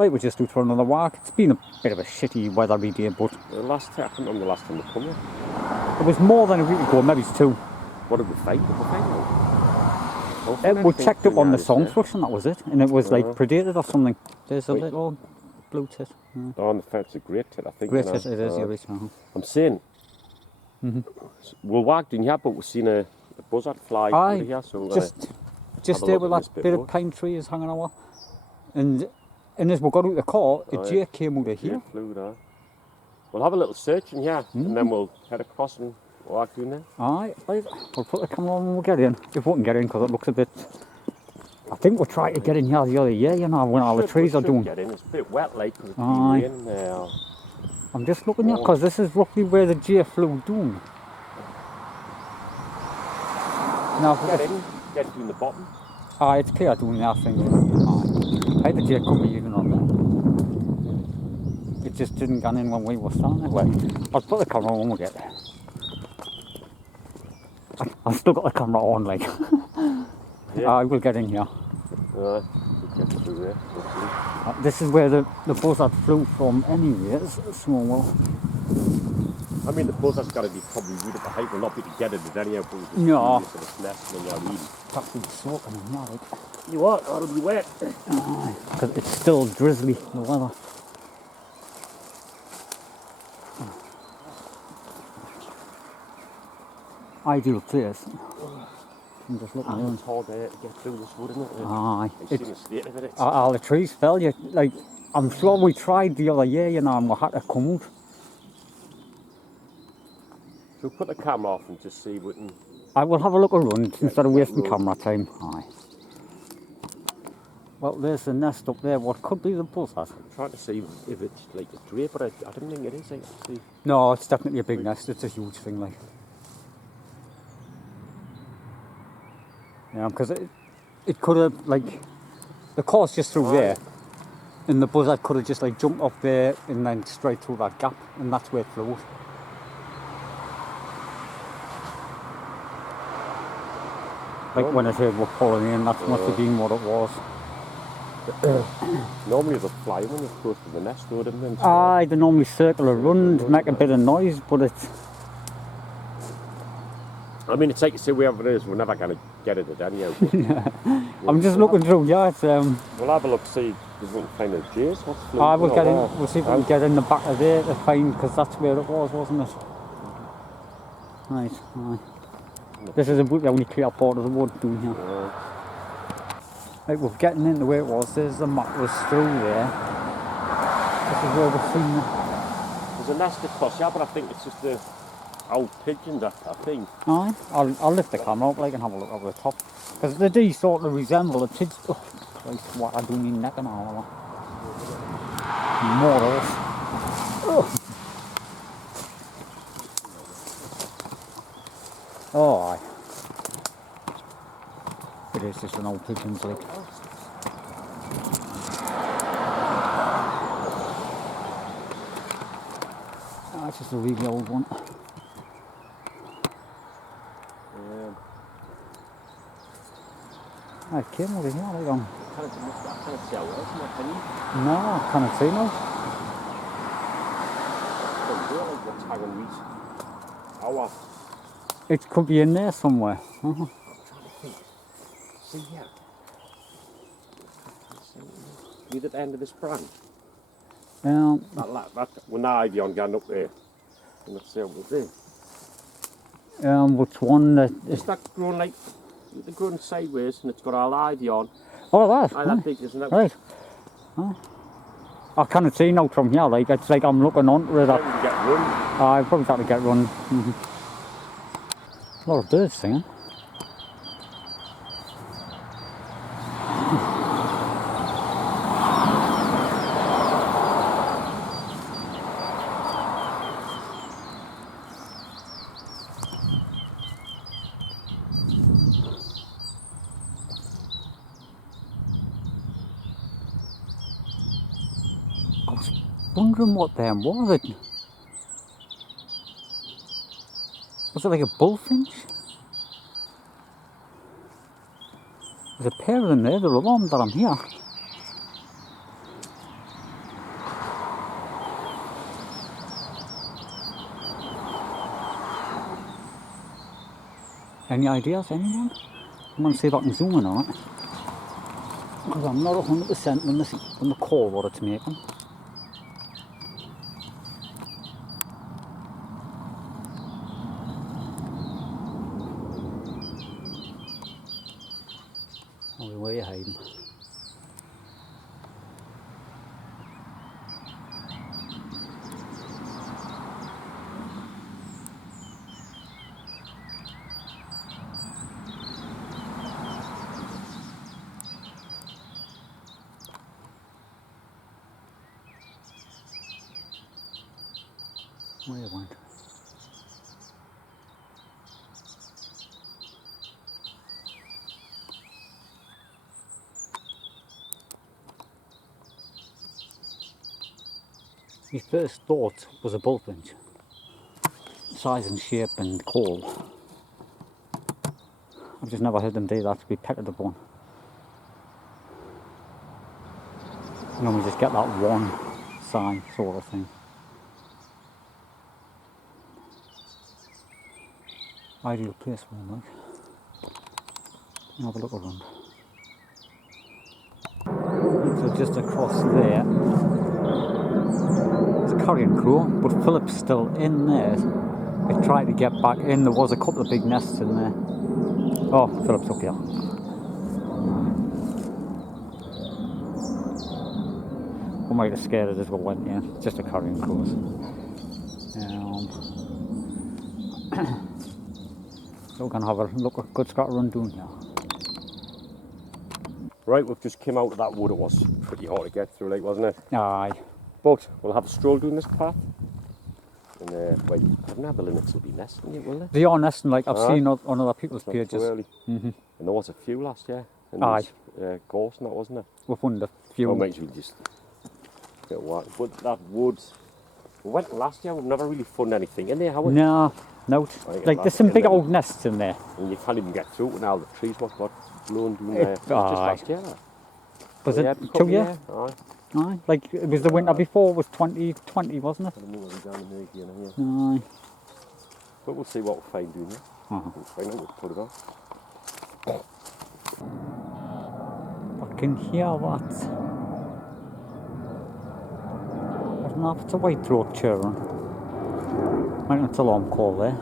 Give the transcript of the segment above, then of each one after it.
Right, we're just due for another walk. It's been a bit of a shitty weathery day, but... I can't remember the last time we come here. It was more than a week ago, maybe it's 2. What did we find? What did we find out? We checked up on the song thrush and that was it. And it was like predated or something. There's a little blue tit. Oh, on the fence, a great tit, I think. Great tit, it is, yeah, right. I'm saying, we'll walk down here, but we've seen a buzzard fly over here, so we're just there with that bit of pine tree is hanging over. And as we got out the car, a jay came out of here. Flew there. We'll have a little search in here, and then we'll head across and walk down there. Aye, right. We'll put the camera on when we get in. If we can get in, because it looks a bit... I think we're trying to get in here the other year, you know, when all the trees are doing. Get in. It's a bit wet, like, because it's been raining there. I'm just looking here, because this is roughly where the jay flew down. Now, get in the bottom. Aye, it's clear doing there, I think. Aye. I had the jay could be even on there. It just didn't get in when we were standing there. Well, I'll put the camera on when we get there. I've still got the camera on, like. Yeah. I will get in here. We'll get through there. This is where the buzzard flew from anyways, so well. I mean, the buzzard's got to be probably really at the height. We'll not be to get it anyhow, but we'll no. just its nest when you're reading. It's actually soaking in here, like. You what? That'll be wet. Because it's still drizzly, the weather. Ideal place. I'm just looking around. It's hard to get through this wood, isn't it? Aye. All the trees fell. You, like, I'm sure we tried the other year, you know, and we had to come out. So we'll put the camera off and just see what we can... I will have a look around instead of wasting camera time. Aye. Well, there's the nest up there. What could be the buzzard? I'm trying to see if it's like a drape, but I don't think it is. Actually. No, it's definitely a big nest. It's a huge thing, like. Yeah, because it could have, like, the course just through there, and the buzzard could have just, like, jumped up there and then straight through that gap, and that's where it flew. Like when it heard we're pulling in, that must have been what it was. Normally they fly when you're close to the nest, though, don't they? Aye, they normally circle around, make a bit of noise, but it's... I mean, it's like you say, wherever it is, we're never going to get it at anyhow. I'm just looking through, yeah, it's... We'll have a look, see if we can find the jays. We'll get in, we'll see if we can get in the back of there to find, because that's where it was, wasn't it? Right, aye. This is about the only clear part of the wood down here. Right, we're getting into where it was. There's the map was through there. This is where we've seen it. There's a nest across here, but I think it's just the old pigeons, I think. Aye, I'll lift the camera up like and have a look over the top. Because they do sort of resemble a pigeon. Oh, Christ, what I do mean neck and all that. Morals. Oh, aye. It is just an old pigeon's like. Oh, it's just a really old one. I came over here, like on. No, I can't see no. It could be in there somewhere. See here. Read at the end of this branch. That when the ivy on going up there. And let's see what we'll do. Which one? Is that growing like, they're growing sideways and it's got all ivy on. Oh, that? Aye, that big, isn't it? Right. I can't see now from here, like, it's like I'm looking onto it. Probably get run. I've probably got to get run. A lot of birds singing. I was wondering what them was. Was it like a bullfinch? There's a pair of them there, they're alarmed that I'm here. Any ideas, anyone? I'm going to see if I can zoom in on it. Because I'm not 100% on the call what it's making. Oh, where are you hiding? Where you went? My first thought was a bullfinch. Size and shape and call. I've just never heard them do that to be petted upon. You normally just get that one sign sort of thing. Ideal place for them, like. Have a look around. So just across there, it's a carrion crow, but Philip's still in there. He tried to get back in. There was a couple of big nests in there. Oh, Philip's up here. I might have scared it as well went, yeah. Just a carrion crow. So we're going to have a look at good scatter run down here. Right, we've just come out of that wood. It was pretty hard to get through, like, wasn't it? Aye. But we'll have a stroll down this path. And wait, the limits will be nesting it, will they? They are nesting, like I've seen on other people's Not pages. too early. And there was a few last year. And Aye. Gorse and that, wasn't it? We've found a few. Or might we just get whack. But that wood, we went last year, we've never really found anything in there, have we? No, like there's some big old nests in there. And you can't even get through it now, the trees got blown down there. It was just last year. Was it 2 years? Aye. Aye. Like it was the winter before, it was 2020, wasn't it? Aye. But we'll see what we'll find down there. We'll find out, we'll put it on. I can hear that. I don't know if it's a white-throat churn. Might not an alarm call there.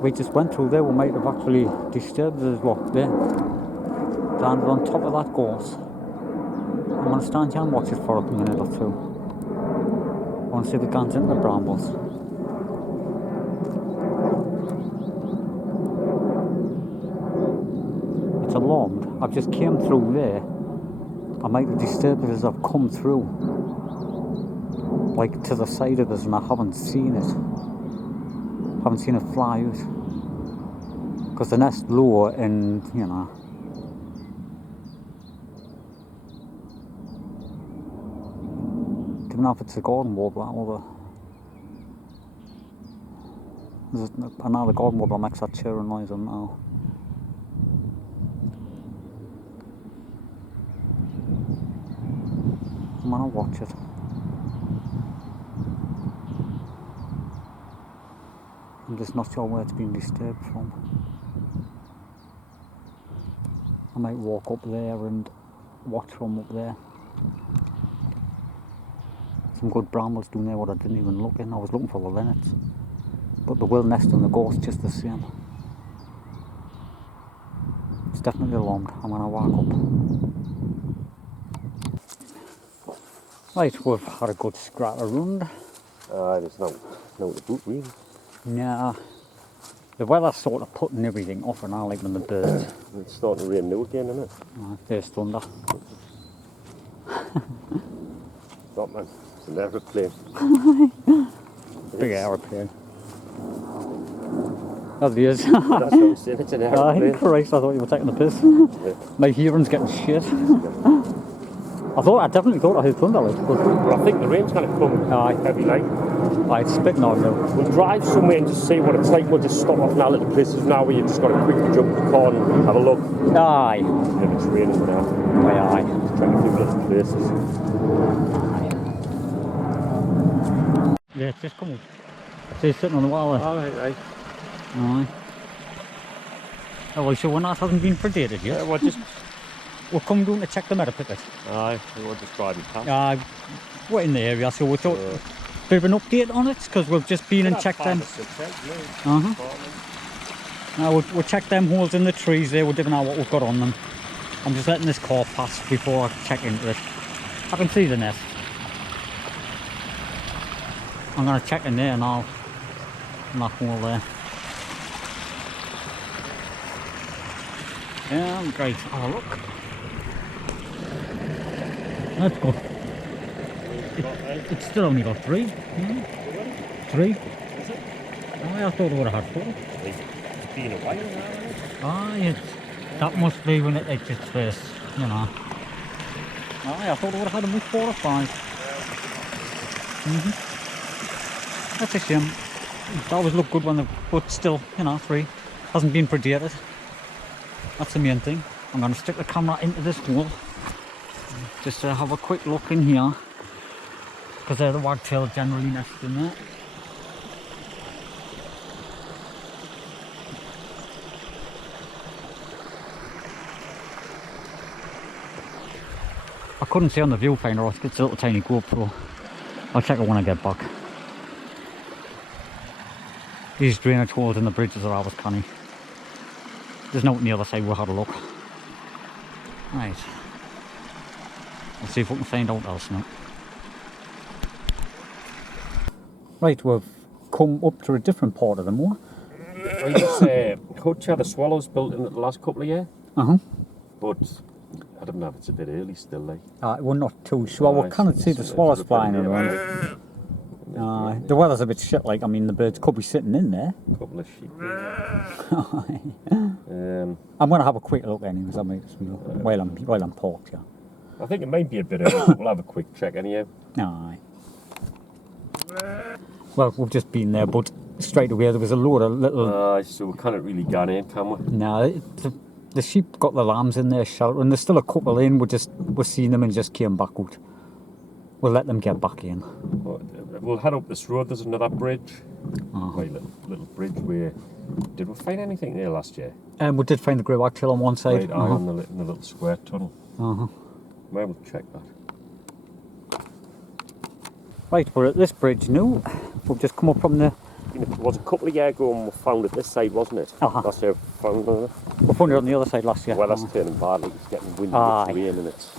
We just went through there, we might have actually disturbed this rock there. Landed on top of that gorse. I'm going to stand here and watch it for a minute or two. I want to see the guns into the brambles. It's alarmed. I've just came through there. I might have disturbed it as I've come through. Like to the side of us, and I haven't seen it. Haven't seen it fly out. Because the nest lower and, you know. I don't know if it's a garden warbler or another garden warbler makes that chirring noise on now. I'm gonna watch it. I'm just not sure where it's been disturbed from. I might walk up there and watch from up there. Some good brambles down there what I didn't even look in. I was looking for the linnets. But the will nest and the gorse just the same. It's definitely alarmed. I'm gonna walk up. Right, we've had a good scrap around. There's no the boot really. Nah. The weather's sort of putting everything off and I like when the birds. It's starting to rain now again, isn't it? There's thunder. Stop, man. It's an aeroplane. Big aeroplane. Oh, there is. That's what I'm saying, it's an aeroplane. Christ, I thought you were taking the piss. My hearing's getting shit. I definitely thought I heard thunder, like, but I think the rain's going to come heavy like. It's spitting on now. We'll drive somewhere and just see what it's like. We'll just stop off in our little places now where you just got to quickly jump in the car and have a look. Aye. If it's raining or not. Aye. Just trying to do little places. Yeah, it's just coming. It's just sitting on the wall there. Aye. Aye. Oh, so when that hasn't been predated yet? Yeah, well, just... We'll come down to check the meadow picket. Aye, we're just driving past. We're in the area, so we thought bit of an update on it, because we've just been and checked them. We'll check them holes in the trees there, we didn't know what we've got on them. I'm just letting this car pass before I check into it. I can see the nest. I'm going to check in there now. In that hole there. Yeah, great. Oh, look. That's good. It's still only got 3. Yeah. 3. Is it? I thought it would have had 4. It's been a while now. That must be when it exits first, you know. I thought it would have had about 4 or 5. That's a shame. It always looked good when but still, you know, 3. Hasn't been predated. That's the main thing. I'm going to stick the camera into this hole. Just to have a quick look in here. Because the wagtails generally nest in there. I couldn't see on the viewfinder, it's a little tiny GoPro. I'll check it when I get back. These drainage holes in the bridges are always canny. There's no on the other side, we'll have a look. Right. Let's see if we can find out else now. Right, we've come up to a different part of the moor. This hutch had the swallows built in it the last couple of years. But I don't know if it's a bit early still, like. We're not too sure. We can't see the swallows flying around. The weather's a bit shit, like, I mean, the birds could be sitting in there. A couple of sheep. I'm going to have a quick look anyways, I might as well, while I'm parked, yeah. I think it might be a bit early, but we'll have a quick check anyhow. Aye. Well, we've just been there, but straight away there was a load of little... so we can't really get in, can we? No, the sheep got the lambs in their shelter, and there's still a couple in, we're seeing them and just came back out. We'll let them get back in. We'll head up this road, there's another bridge. Quite a little bridge where... Did we find anything there last year? We did find the grey wagtail on one side. Right, in the little square tunnel. Maybe we'll check that. Right, we're at this bridge now. We've just come up from the... It was a couple of years ago and we found it this side, wasn't it? Last year we found it. We found it on the other side last year. Well, that's turning badly, it's getting windy, it's rain and it's...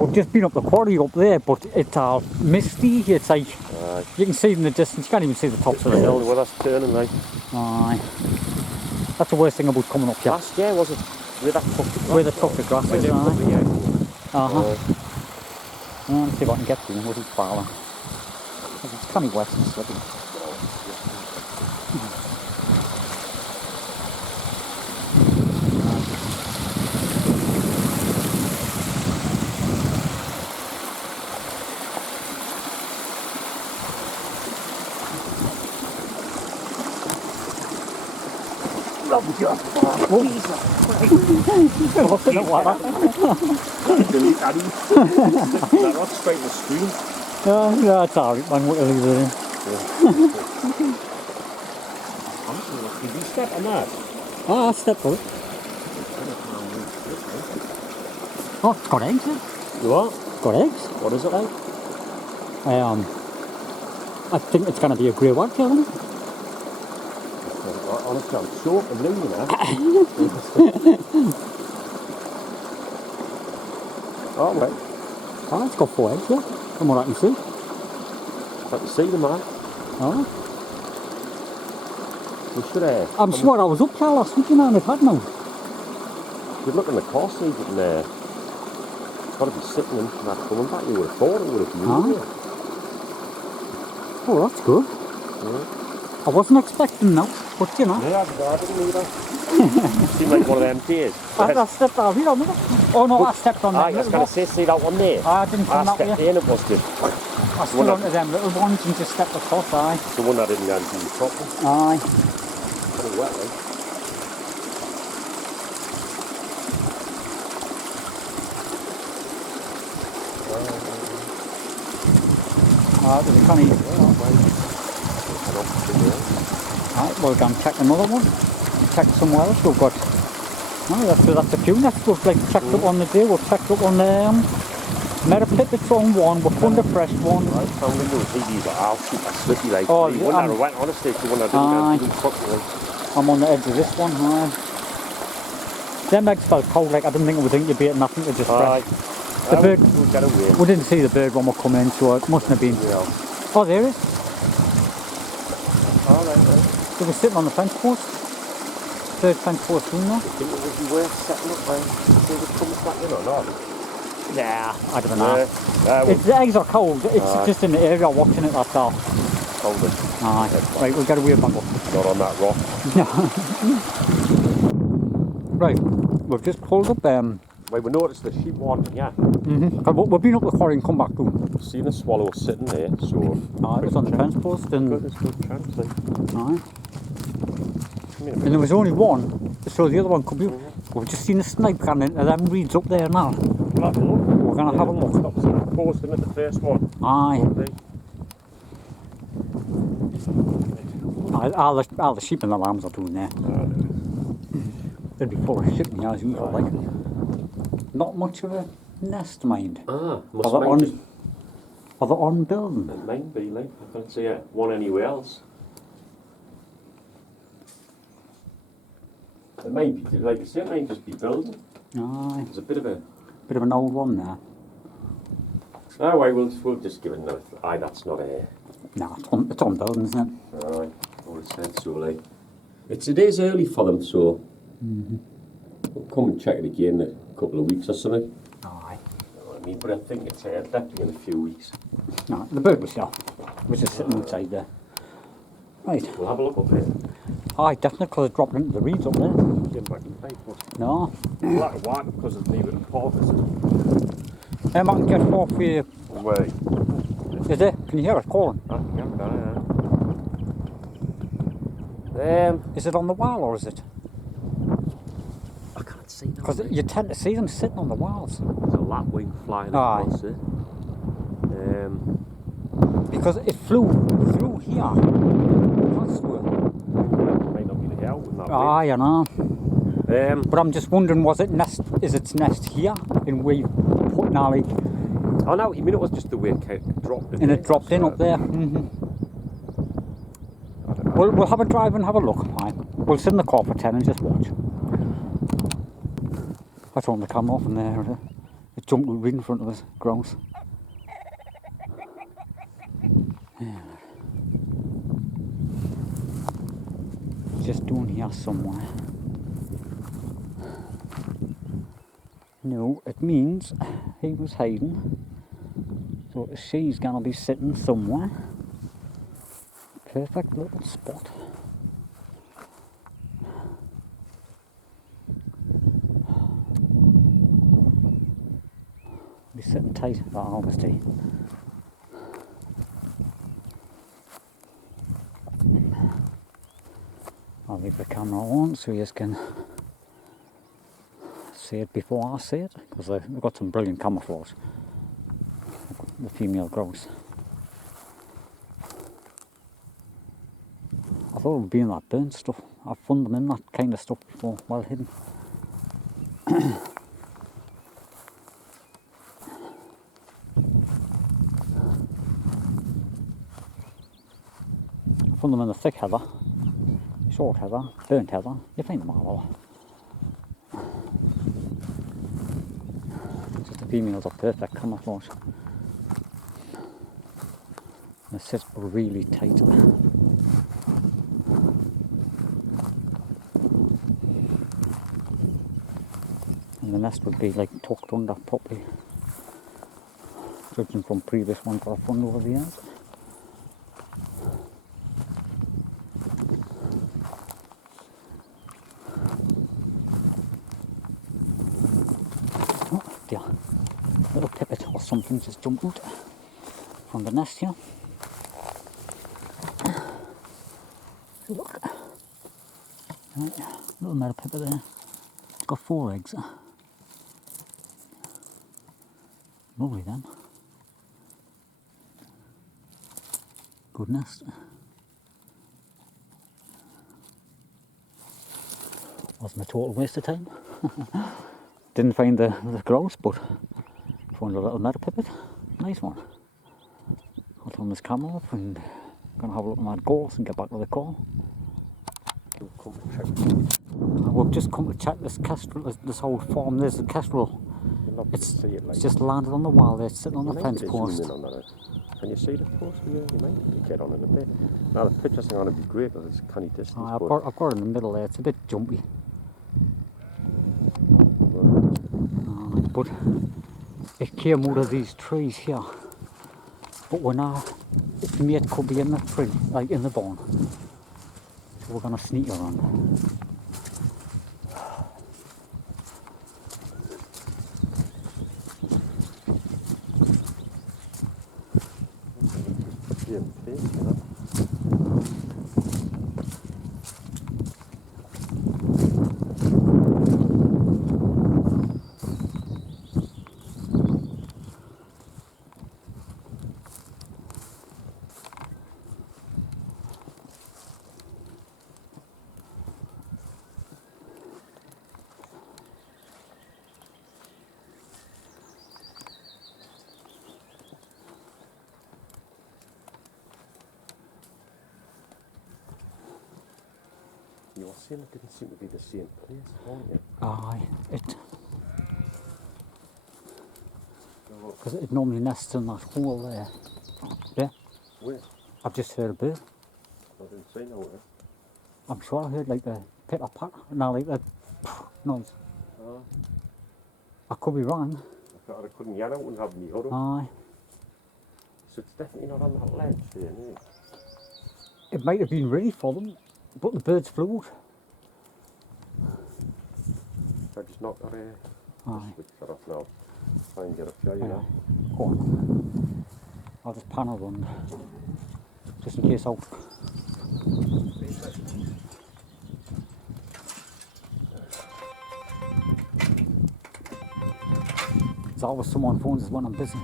We've just been up the quarry up there, but it's all misty. It's like, you can see in the distance, you can't even see the tops of the hills. Well, that's turning like. That's the worst thing about coming up here. Last year, was it? Where that took the grass? Where they took the grass is, Let's see if I can get to them without falling. It's kind of wet and slippy. Look in the water. That rock straight in the stream. Yeah, it's alright, man. What are you doing? Did you step on that? I stepped on it. Oh, it's got eggs, You what? It's got eggs. What is it like? I think it's going to be a grey wagtail, isn't it? Honestly, I'm short of losing that. Oh, wait. Oh, it's got 4 eggs, yeah. From what I can see. I can see them, man. Oh. We should have... I'm sure I was up here last week, you know, and it had no. You'd look in the car seat and got to be sitting and not coming back. You would have thought it would have been here. Oh, that's good. Yeah. I wasn't expecting that, but you know. Yeah, I didn't either. Seemed like one of them days. I stepped out here, didn't I? Oh no, I stepped on that. I was going to say, see that one there? I didn't come that way. I stepped in, it was good. I stood onto them little ones and just stepped across, aye. The one that didn't go into the top one. Aye. Pretty wet, like. There's a canny. Alright, we'll go and check another one. Check somewhere else. We've got Oh, that's a few nests we've like checked up on the day. We've checked up on the Meadowpipits on one, we've found a fresh one. I found in those these are super slippy like. Oh, the one that I went on a stage, the one I didn't properly. I'm on the edge of this one, aye. Them eggs felt cold, like I didn't think it was incubating, nothing to just fresh. The bird, we didn't see the bird when we come in, so it mustn't have been. Yeah. Oh, there it is. Oh, right. They were sitting on the fence post. Third fence post room there. I think it would be worth setting up when they would come back in or not. Yeah, I don't know. The eggs are cold, it's just in the area watching it, that's all. Colder. Aye, right, we've got to wheel back up. Not on that rock. Right, we've just pulled up. Wait, we noticed the sheep wandering, yeah. We've been up the quarry and come back home. We've seen a swallow sitting there, so. Aye, it was on the fence post and. Good, it's good chance, like. Aye. And there was only one, so the other one could be. We've just seen a snipe going into them reeds up there now. We'll have a look. We're going to have a look. Posting at the first one. Aye. All the sheep and the lambs are doing there. They'd be full of shit in here as usual, like. Not much of a nest, mind. Are they on building? It might be, like. I can't see one anywhere else. It might be, like I said, it might just be building. Aye. There's a bit of an old one there. Oh, wait, we'll just give it another. Aye, that's not a. No, it's on building, isn't it? Aye, all it said, so like. It is early for them, so. We'll come and check it again in a couple of weeks or something. Aye. You know what I mean? But I think it's definitely in a few weeks. No, the bird was here. It was just sitting outside there. Right. We'll have a look up here. Aye, definitely, because it dropped into the reeds up there. Get back in play, but No. we'll have to walk because it's leaving the park, isn't it? I can get off with. Wait. Is it? Can you hear it calling? Is it on the wall or is it? I can't see that. Because you tend to see them sitting on the walls. There's a lapwing flying Aye. across it. Because it flew through here. That's where. Might not be the hell with that. Aye, I know. Wing. But I'm just wondering, is its nest here? And we put now like. Oh no, you mean it was just the way it dropped in. And it dropped in up there. We'll have a drive and have a look. Aye. We'll sit in the car for 10 and just watch. I turned the camera off and there it jumped right in front of us. Gross. Yeah. Just down here somewhere. No, it means he was hiding. So she's gonna be sitting somewhere. Perfect little spot. Be sitting tight, that obviously. I'll leave the camera on so you can see it before I see it, because they've got some brilliant camouflage, the female grouse. I thought it would be in that burnt stuff. I've found them in that kind of stuff before, well hidden. I found them in the thick heather, short heather, burnt heather. You find them all over. Just the females are perfect camouflage. They sit really tight. And the nest would be like tucked under properly, judging from previous ones I've found over the years. Oh dear, little pipit or something just jumped out from the nest here. Look, right, little meadow pipit there. It's got 4 eggs. Lovely then. Good nest. Wasn't a total waste of time. Didn't find the grouse, but found a little meadow pipit. Nice one. I'll turn this camera off and gonna have a look at my goals and get back to the call. We've just come to check this kestrel, this old farm. There's the kestrel. It's just landed on the wall there, it's sitting on the fence post. Can you see the post? You might get on it a bit. Now the picture's going to be great because it's canny distance. I've got it in the middle there, it's a bit jumpy. But it came out of these trees here. But we're now, its mate could be in the tree, like in the barn. So we're going to sneak around. You were saying it didn't seem to be the same place, weren't you? Aye, because it normally nests in that hole there. Yeah? Where? I've just heard a bird. I didn't see no there. I'm sure I heard like the pitter patter, no, like the noise. I could be wrong. I thought I couldn't yell out and have me huddle. Aye. So it's definitely not on that ledge there, no? It might have been ready for them, but the birds flew out. I just knocked that Aye. switch that off now. Try and get up there, you know. Go on. I'll just pan around, just in case I'll... There's always someone phones us when I'm busy.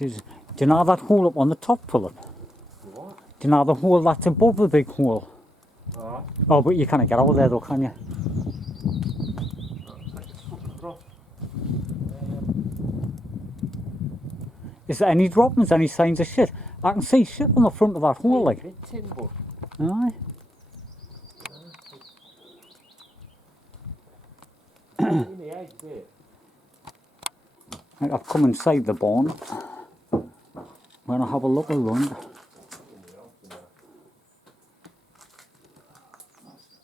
Do you know that hole up on the top, Philip? What? Do you know the hole that's above the big hole? Oh, but you can't get out there though, can you? Is there any droppings, any signs of shit? I can see shit on the front of that hole, like. Aye. I've come inside the barn. I'm going to have a look around.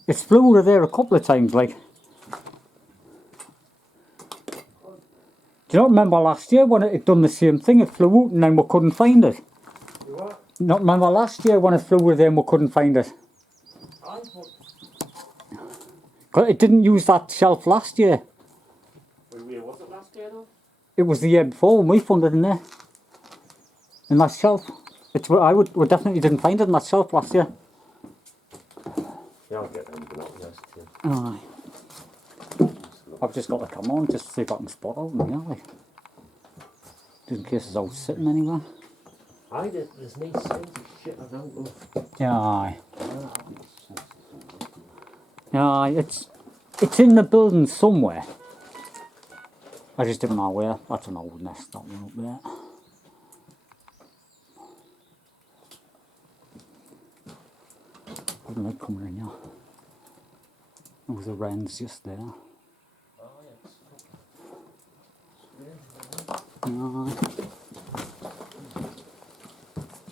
It's flew out of there a couple of times, like. Do you not remember last year when it done the same thing? It flew out and then we couldn't find it. You what? Not remember last year when it flew out of there and we couldn't find it? Because it didn't use that shelf last year. Where was it last year though? It was the year before when we found it in there. In that shelf. We definitely didn't find it in that shelf last year. Yeah, I'll get them out last year. Aye. I've just got the camera on just to see if I can spot out in here, like. Just in case it's out sitting anywhere. Aye, there's nice signs of shit around though. Yeah, aye. Yeah, aye, it's in the building somewhere. I just didn't know where. That's an old nest, that one up there. I don't like coming in here. There was a wren's just there.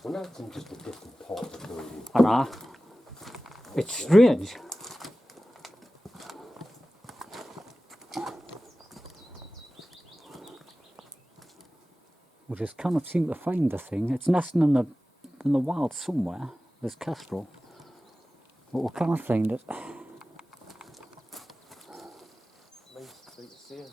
Well, that's in just a different part of the building. I know. It's strange. We just cannot seem to find the thing. It's nesting in the wild somewhere. There's kestrel, but we cannot find it. see it.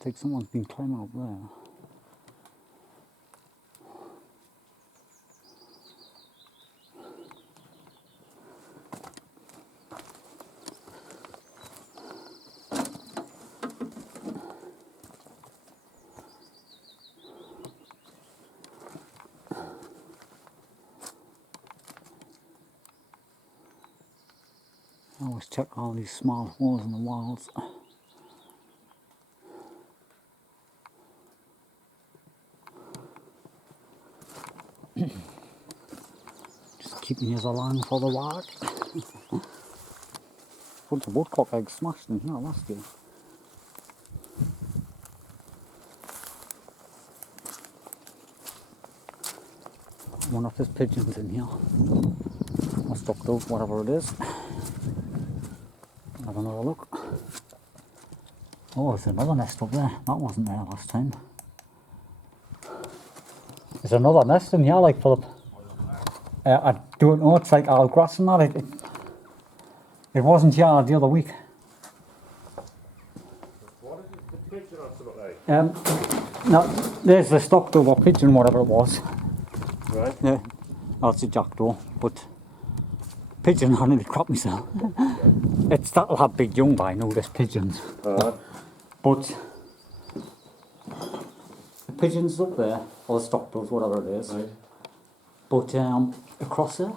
I think someone's been climbing up there. I always check all these small holes in the walls. Just keeping you along for the walk. Bunch of woodcock eggs smashed in here last year. I wonder if there's pigeons in here. Or stuck those, whatever it is. Have another look. Oh, there's another nest up there. That wasn't there last time. There's another nest in here, like Philip. I don't know, it's like all grass and that. It wasn't here the other week. What is it, the pigeon or something like? No, there's the stock dove or pigeon, whatever it was. Right. Yeah, that's a jackdaw, but pigeon, I nearly crap myself. It's that'll have big young by now, this pigeons. But the pigeons up there, or the stock doves, whatever it is. Right. But across there,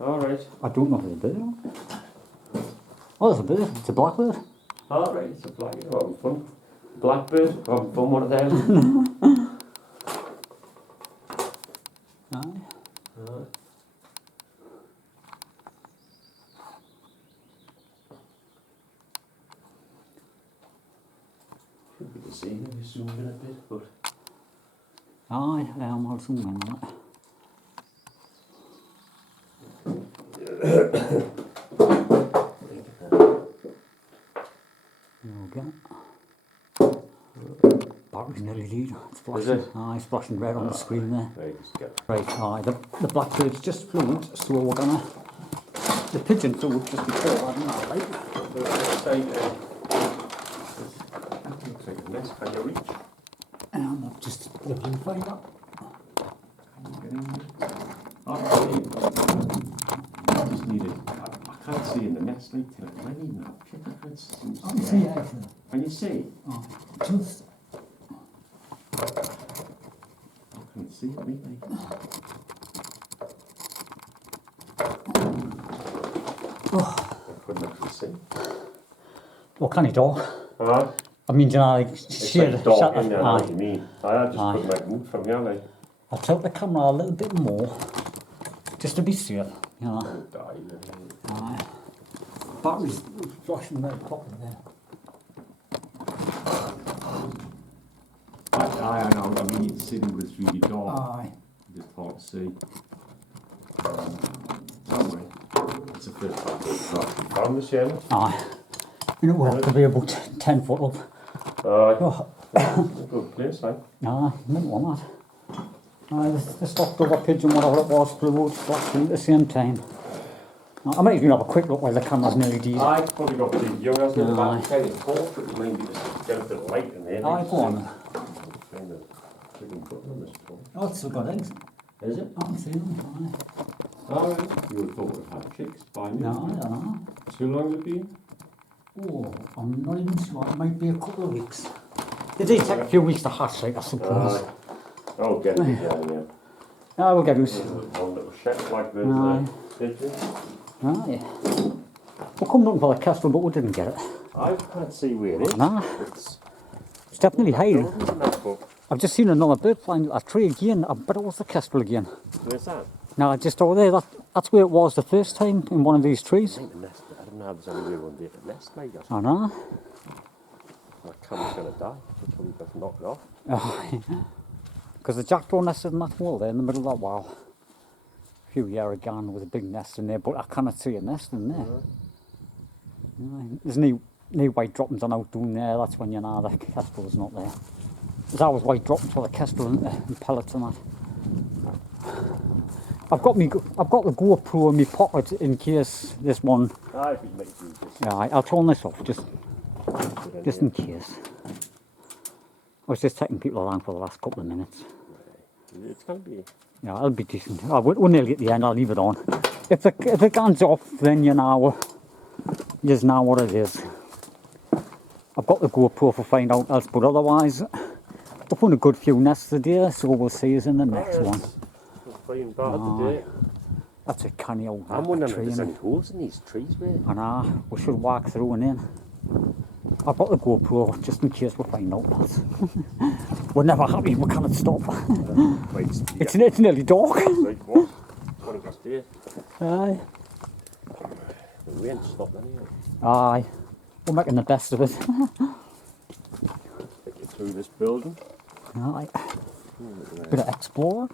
Alright. I don't know if there's a bird. Oh, there's a bird. It's a blackbird. Alright, it's a blackbird. Having fun. Blackbird, having fun, one of them. Aye. Should be the same if you zoom in a bit, but Aye, I'll zoom in on it. There we go. Battery's nearly dead. It's flashing. Is it? Aye, it's flashing red on the screen there. right, just get Right, aye, the blackbird's just flew, so we're gonna... The pigeon flew just before that, now, right? the left side there. That looks like a nest. Can you reach? And I've just the viewfinder. Can you get in there? Oh, I just need it. I can't see in the nest right till it rain now. Check the fence. I can see everything. Can you see? Oh, just... I can't see it, maybe. Oh, I couldn't actually see. what can you do? I mean, you know, like, It's sheer like dark shut in there, I know what you aye. mean. I just Aye. couldn't make move from here, like. I'll tilt the camera a little bit more, just to be safe, you know. I'd die, Aye. Battery's flashing very properly there. I know, I mean, it's sitting but it's really dark. Aye. Just hard to see. Anyway, it's the first time we've found this year. Aye. You know, we'll have to be about 10 foot up. Aye. Oh, Good place, eh? aye, minute on that. Aye, the stock dove or pigeon, whatever it was, flew out, flashed at the same time. I might even have a quick look while the camera's nearly dead. I probably got big young, I was going to Aye. back kind of tall, but you maybe just get a bit of light in there. Aye, go on. Kind of chicken button on this phone. Oh, it's still got eggs. Is it? I can see them. Aye. Alright. You would have thought we'd had chicks by now. No, I don't know. Too long has it been? Oh, I'm not even sure. It might be a couple of weeks. They did take a few weeks to hatch, like, I suppose. Aye. Oh, get it down, yeah. Ah, we'll get loose. One little shack like this. Aye. Did you? Aye. We'll come looking for the kestrel, but we didn't get it. I can't see where it is. Nah, It's it's definitely hiding. golden in that book. I've just seen another bird flying a tree again. I bet it was the kestrel again. Where's that? Now, just over there, that's where it was the first time, in one of these trees. I think the nest. I don't know how there's anywhere one there to nest, mate. I know. My camera's going to die. I'll probably just knock it off. Because the jackdaw nested in that hole there in the middle of that wall. A few years ago, there was a big nest in there, but I cannot see a nest in there. Aye. There's no the white droppings are out down there, that's when you know the kestrel's not there. There's always white droppings for the kestrel and pellets and that. I've got the GoPro in my pocket in case this one. Ah, if it makes you just. Yeah, I'll turn this off just in case. I was just taking people along for the last couple of minutes. It's gonna be. Yeah, it'll be decent. We'll nearly get the end. I'll leave it on. If the gun's off, then you know what it is. I've got the GoPro for find out else, but otherwise, I've found a good few nests today, so we'll see us in the next one. Fine bad today. That's a canny old I'm wondering tree. if there's any holes in these trees, mate. I know, we should walk through and in. I've got the GoPro just in case we find out that. We're never happy, we cannot stop. It's nearly dark. Right, what? 20 past 8. Aye. We ain't stopped anyway. Aye. We're making the best of it. Take you through this building. Aye. Bit of exploring.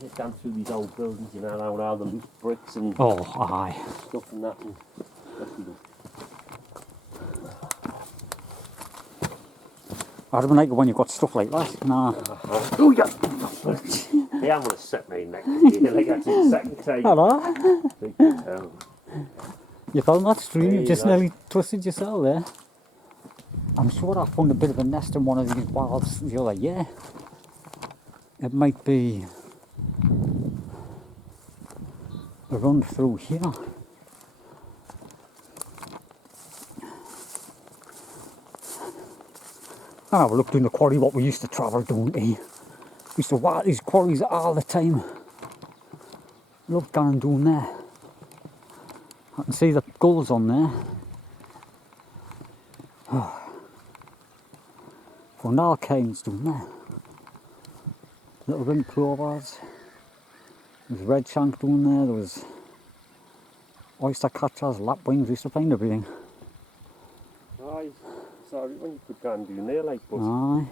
Get down through these old buildings, you know, around all the loose bricks and Oh, aye. stuff and that. And I don't like it when you've got stuff like that. Nah. oh, yeah! Yeah, I'm going to set my neck to you like that's the second time. Hello. You found that stream, you just nearly twisted yourself there. I'm sure I found a bit of a nest in one of these wilds the other year. It might be a run through here. I'll have a look down the quarry what we used to travel down to. We used to walk these quarries all the time. Love going down there. I can see the gulls on there. Found all kinds down there. Little ring plovers. There was red shank down there. There was oyster catchers, lapwings. We used to find everything. Aye, sorry when you could go and do there like, but Aye.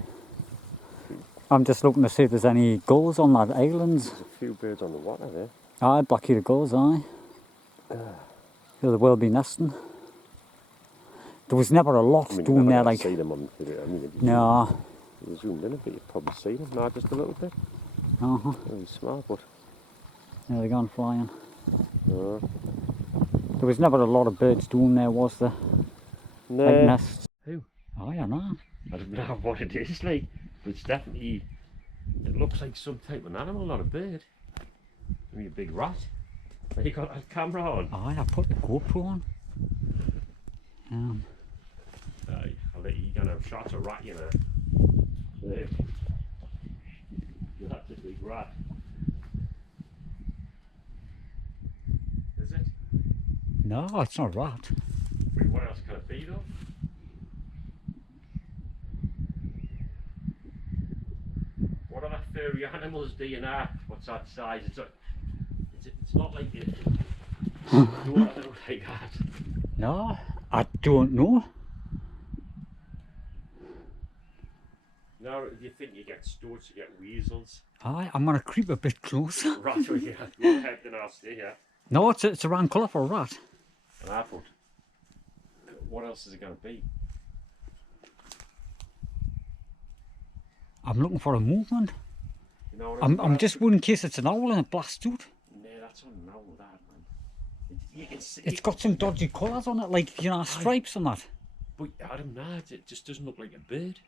I'm just looking to see if there's any gulls on that island. there's a few birds on the water there. Aye, black-headed gulls, aye. Feel they will be nesting. There was never a lot down there, like. See them on the, I mean, No. you zoomed in a bit, you'd probably see them, not just a little bit. Really small, but. Yeah, they're gone flying. No. There was never a lot of birds down there, was there? No. Like nests. Who? Aye, I know. I don't know what it is like, but it's definitely. It looks like some type of animal, not a bird. Maybe a big rat. You got that camera on? Aye, I put the GoPro on. Aye, I'll let you gonna have shots of rat, you know. There. That's a big rat. Is it? No, it's not a rat. Wait, what else can it be though? What other furry animals do you know? What's that size? It's not like it. You want to look like that? No, I don't know. No, do you think you get stoats, you get weasels? Aye, I'm gonna creep a bit closer. Rat, oh yeah, go ahead then I'll stay here. No, it's a round colour for a rat. And I thought, what else is it going to be? I'm looking for a movement. You know what I'm just worried in case it's an owl and it blasts out. No, that's not an owl, that man. You can see, It's got some dodgy colours on it, like, you know, stripes and that. But Adam, nah, it just doesn't look like a bird.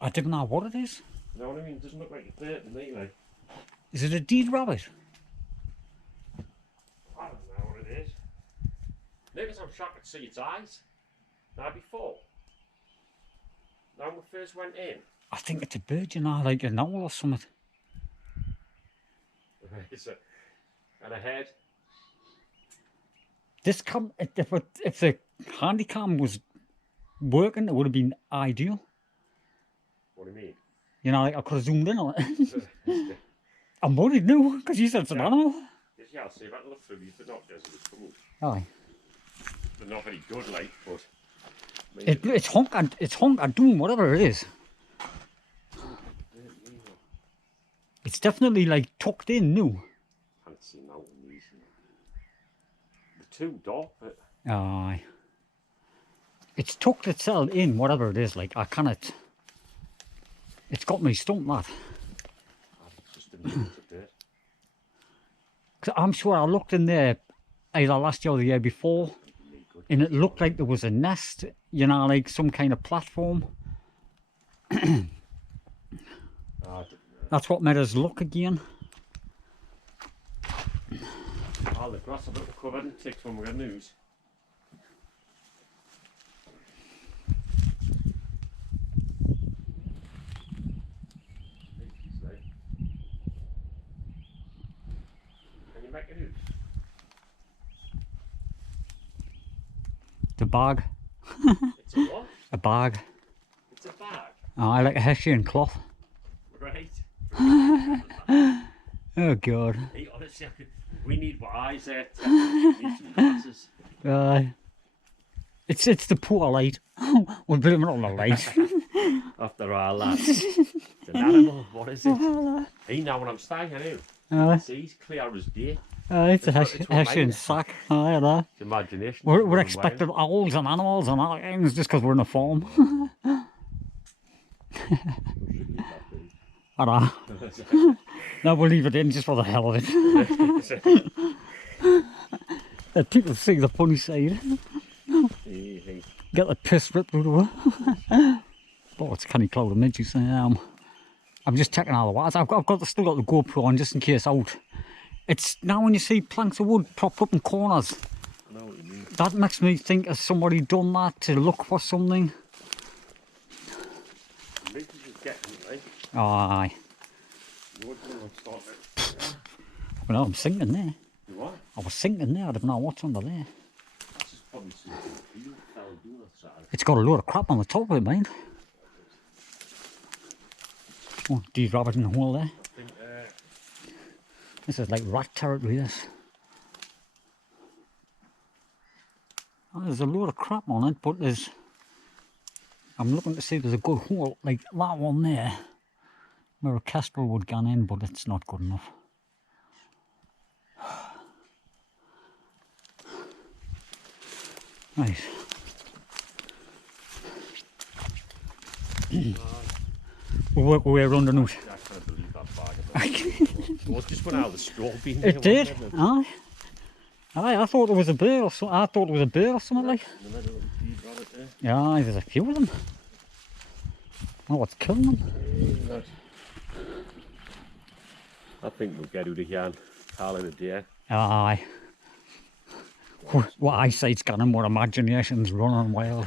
I don't know what it is. You know what I mean? It doesn't look like a bird to me, like. Is it a dead rabbit? I don't know what it is. Maybe I'm shocked to see its eyes. Now before. Now when we first went in. I think it's a bird, you know, like an owl or something. It's a, and a head. This cam, if the handy cam was working, it would have been ideal. What do you mean? You know, like I could have zoomed in on it. I'm worried now, because you said it's an animal. Yeah, I'll see if I can look through these binoculars if it's come Aye. They're not very good, like, but. It's honk doing whatever it is. It's definitely like tucked in new. Can't see now in these. too dark. But Aye. It's tucked itself in, whatever it is, like, I cannot... It's got me stumped, that. it's just a minute of dirt. 'Cause I'm sure I looked in there either last year or the year before, and it looked like there was a nest, you know, like some kind of platform. That's what made us look again. All the grass I've got covered and ticks when we got news. Can you make it out? The bag. It's a what? A bag. It's a bag. Oh, I like a Hessian cloth. Right. Oh God. Hey, honestly, we need eyes there. We need some glasses. It's the poor light. We'll blame it on the light. After all that. It's an animal. What is it? Hey, now when I'm standing out, see, it's clear as day. It's a It's what Hessian mine is. sack. I know. It's imagination. We're expecting owls and animals and all things just because we're in a farm. I know. No, we'll leave it in just for the hell of it. Let people see the funny side. Get the piss ripped out of her. Oh, it's canny cloud of midges. I'm just checking all the waters. Still got the GoPro on just in case out. It's now when you see planks of wood propped up in corners. I know what you mean. That makes me think has somebody done that to look for something. Midges is getting it, right? Oh, aye. Well, I'm sinking there. You what? I was sinking there. I don't know what's under there. This is probably something field fell doing that. It's got a load of crap on the top of it, mate. Oh, these rabbits in the hole there. I think, This is like rat territory, this. Oh, there's a load of crap on it, but there's... I'm looking to see if there's a good hole, like that one there, where a kestrel would go in, but it's not good enough. Right. We'll work our way around the nut. I can't believe that bag. It was just when I was the straw being It did, aye. Aye, I thought it was a bear or something. I thought it was a bear or something like. In the middle of the feed rabbit there. Yeah, aye, there's a few of them. Oh, what's killing them? I think we'll get out of here and call it a day. Aye. What eyesight's got him, what imagination's running wild.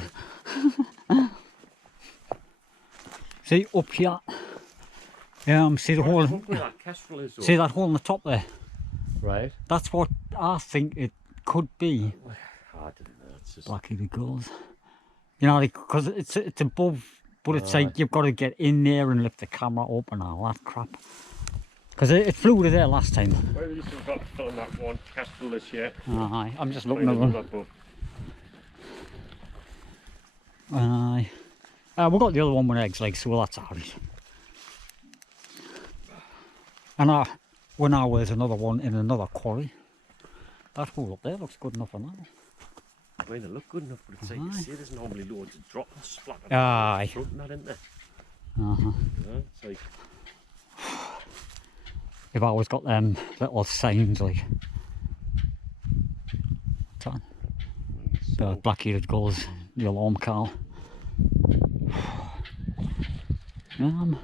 See, up here. See the hole. Where that kestrel is, See that hole in the top there? right? That's what I think it could be. I don't know. It's just Black-headed gulls. You know, because it's above, but it's like you've got to get in there and lift the camera up and all that crap. Because it flew to there last time. well, we just got to fill in that one kestrel this year. Aye, I'm just looking at them. Aye. We've got the other one with eggs, like, so that's alright. And when there's another one in another quarry. That hole up there looks good enough for that. I mean, it look good enough, but it's like you see, there's normally loads of dropping splattered Aye. front and that, isn't there? Uh-huh. Yeah, it's like They've always got them little signs like that. The black-headed gulls, the alarm call. I'm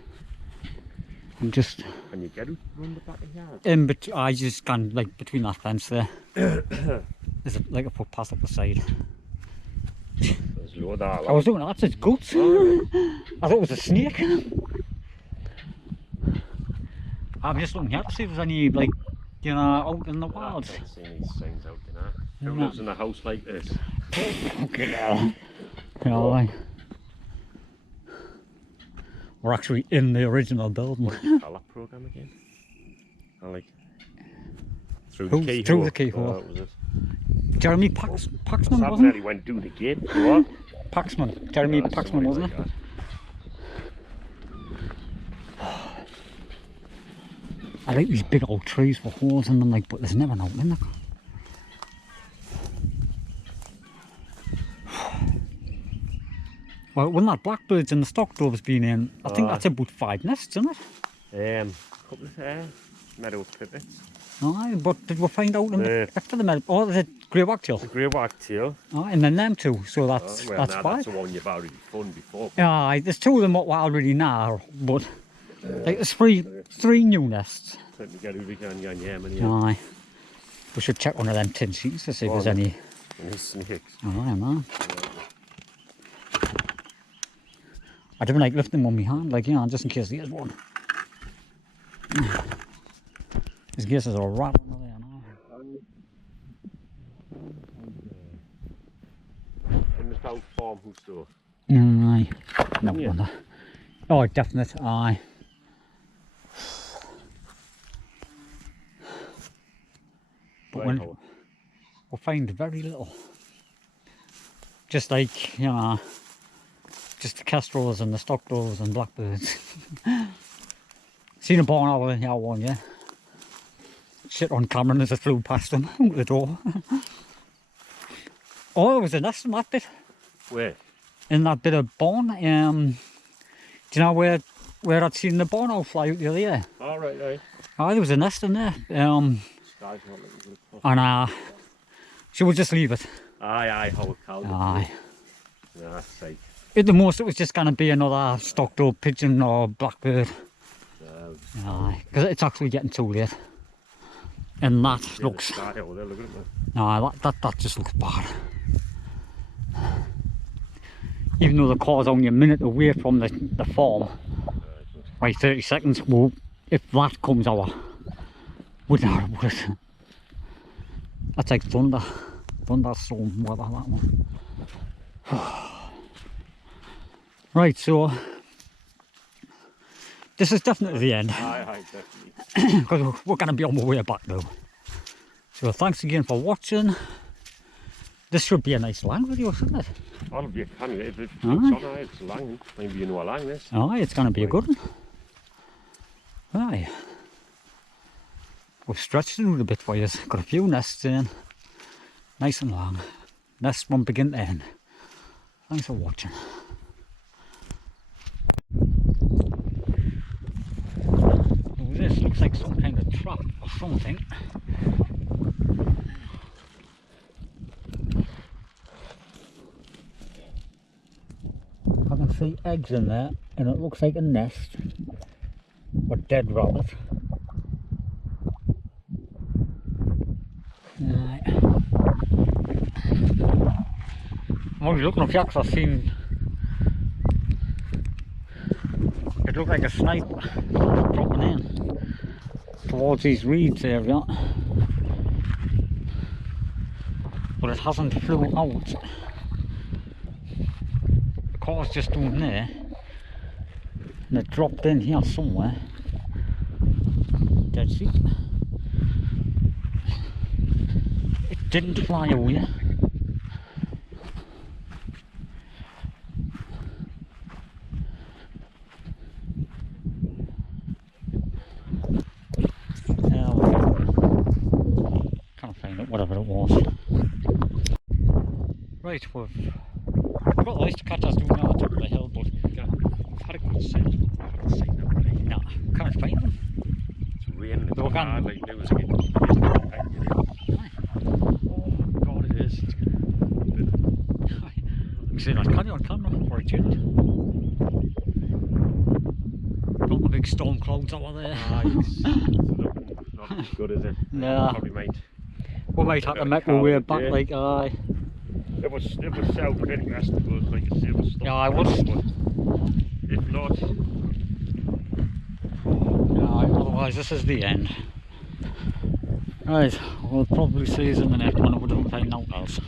just can you get out round the back of the yard? in between. I just gone like between that fence there. There's like a footpath up the side. There's load of that. I was doing that, it's guts. I thought it was a snake. I'm just looking here to see if there's any, like, you know, out in the wild. I've not seen these things out, you know. Who lives in a house like this? Okay, now. Yeah, we're actually in the original building. Call that programme again? I like through the keyhole. Through the keyhole. What was it? Jeremy Paxman, That wasn't nearly it? went through the gate. What? Paxman. Jeremy Yeah, Paxman, somebody wasn't like it? that. I like these big old trees for holes in them, like, but there's never no in there. Well, when that blackbirds and the stock doves been in, I think that's about 5 nests, isn't it? Couple of meadow pipits. Aye, but did we find out in the after the meadow? Oh, the grey wagtail. The grey wagtail. Oh, and then them two, so that's Well, that's nah, 5. that's the one you've already found before. Aye, there's 2 of them what we already know, but like, there's three new nests. Let me get who we can get Aye. We should check one of them tin sheets to see if there's any. Any snakes. Aye, man. I don't like lifting them on my hand, like, you know, just in case there's one. This case is a rat under there now. In the south farmhouse store. Aye. No Yeah. wonder. Oh, definite, aye. But we'll find very little. Just like, you know, just the kestrels and the stock doves and blackbirds. Seen a barn owl in here one, yeah. Shit on camera as I flew past them out the door. Oh, there was a nest in that bit. Where? In that bit of barn. Do you know where I'd seen the barn owl fly out the other year? Oh, right. Oh, there was a nest in there. And she would just leave it. Aye, how it called. Aye. Yeah, that's right. At the most, it was just going to be another stock dove, pigeon or blackbird. Aye, because it's actually getting too late. And that looks... No, that just looks bad. Even though the car's only a minute away from the farm, right, 30 seconds, well, if that comes out, would it? That's like thunderstorm weather, that one. Right, so this is definitely the end. Aye, definitely. Because we're going to be on the way back now. So thanks again for watching. This should be a nice long video, shouldn't it? That'll be a canny. If it's on, it's long. Maybe you know how long this. Aye, it's going to be a good one. Aye. We've stretched it out a bit for you. Got a few nests in. Nice and long. Nests from begin to end. Thanks for watching. This looks like some kind of trap or something. I can see eggs in there, and it looks like a nest with dead rabbit. Right. I'm only looking up here because I've seen it looked like a snipe dropping in towards these reeds area, but it hasn't flew out. The car's just down there and it dropped in here somewhere. Dead see? It didn't fly away. Whatever it was. Right, we've got the oyster catchers doing that on top of the hill, but we've had a good set. No, can't find them. It's raining. It's hard like it was again. Oh God, it is. It's you can see that canny on camera before it changed. Got the big storm clouds over there. It's not as good, is it? No. Probably might. We might have to make our way back, like, aye. It was south of it, west of us, like I say, it was stuff. Yeah, I was. If not... Yeah, otherwise this is the end. Right, we'll probably see you in the next one if we don't find out else.